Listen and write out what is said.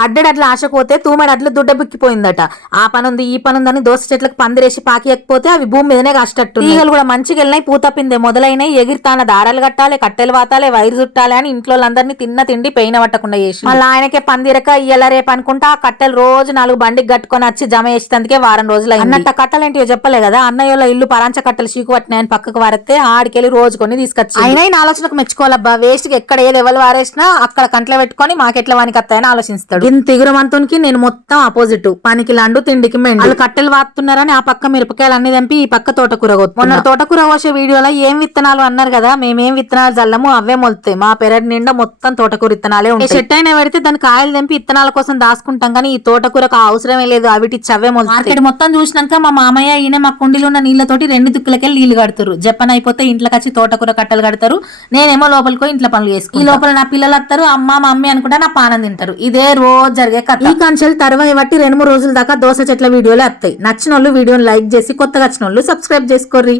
అడ్డడు అట్లా ఆశపోతే దుడ్డ బుక్కిపోయిందట. ఆ పని ఉంది ఈ పని ఉందని దోస చెట్లకు పందిరేసి పాకియకపోతే అవి భూమి మీదనే కాష్టట్టు ఈగలు కూడా మంచిగా వెళ్ళినాయి పూత పిందే మొదలైనాయి ఎగిరితాన దారాలు కట్టాలి కట్టెలు వాతాలి వైరు చుట్టాలి అని ఇంట్లో అందరినీ తిన్న తిండి పెయిన పట్టకుండా చేసి మళ్ళీ ఆయనకే పందిరక ఇయ్యాల రేపు అనుకుంటా ఆ కట్టెలు రోజు నాలుగు బండికి కట్టుకొని వచ్చి జమ చేసేందుకే వారం రోజులు అన్నట్టు కట్టెలు ఏంటివో చెప్పలే కదా అన్నయ్య ఇల్లు పరాంచ కట్టెలు చీకు పట్టినాయని పక్కకు వారితే ఆడికెళ్ళి రోజు కొన్ని తీసుకొచ్చి అయినా ఆలోచనకు మెచ్చుకోవాలబ్బా వేస్ట్ ఎక్కడ ఏది ఎవరు వారేసినా అక్కడ కంట్లో పెట్టుకొని మాకెట్ల వానికి వస్తాయని ఆలోచిస్తాడు. ఇంత తిగురమంతునికి నేను మొత్తం ఆపోజిట్ పనికి లాండు తిండికి మెండు. వాళ్ళు కట్టెలు వాడుతున్నారని ఆ పక్క మిరపకాయలు అన్ని దంపి ఈ పక్క తోటకూర మొన్న తోటకూర కోసే వీడియోలో ఏం విత్తనాలు అన్నారు కదా మేమేం విత్తనాలు చల్లము అవే మొలుతాయి. మా పెరటి నిండా మొత్తం తోటకూర విత్తనాలే ఉంటాయి. చెట్టు అయినా పెడితే దాని కాయలు తెంపి విత్తనాల కోసం దాచుకుంటాం కానీ ఈ తోటకూరకు అవసరమే లేదు. అవిటి చవ్వే మొలుతాయి. మొత్తం చూసినాక మా మామయ్య ఈయన మా కుండీలో ఉన్న నీళ్ళతోటి రెండు దిక్కులకెళ్ళి నీళ్ళు కడతారు. జప్పన్ అయిపోతే ఇంట్లోకి వచ్చి తోటకూర కట్టలు కడతారు. నేనేమో లోపలికి ఇంట్లో పనులు చేసుకుంటా. ఈ లోపల నా పిల్లలు వస్తారు అమ్మ మమ్మీ అనుకుంటా నా పానం తింటారు. ఇదే రోజు జరిగే కథ. ఈ కంచెలు తర్వాయి బట్టి రెండు మూడు రోజుల దాకా దోశ చెట్ల వీడియోలు వస్తాయి నచ్చిన వాళ్ళు వీడియోని లైక్ చేసి కొత్తగా వచ్చిన వాళ్ళు సబ్స్క్రైబ్ చేసుకోర్రి.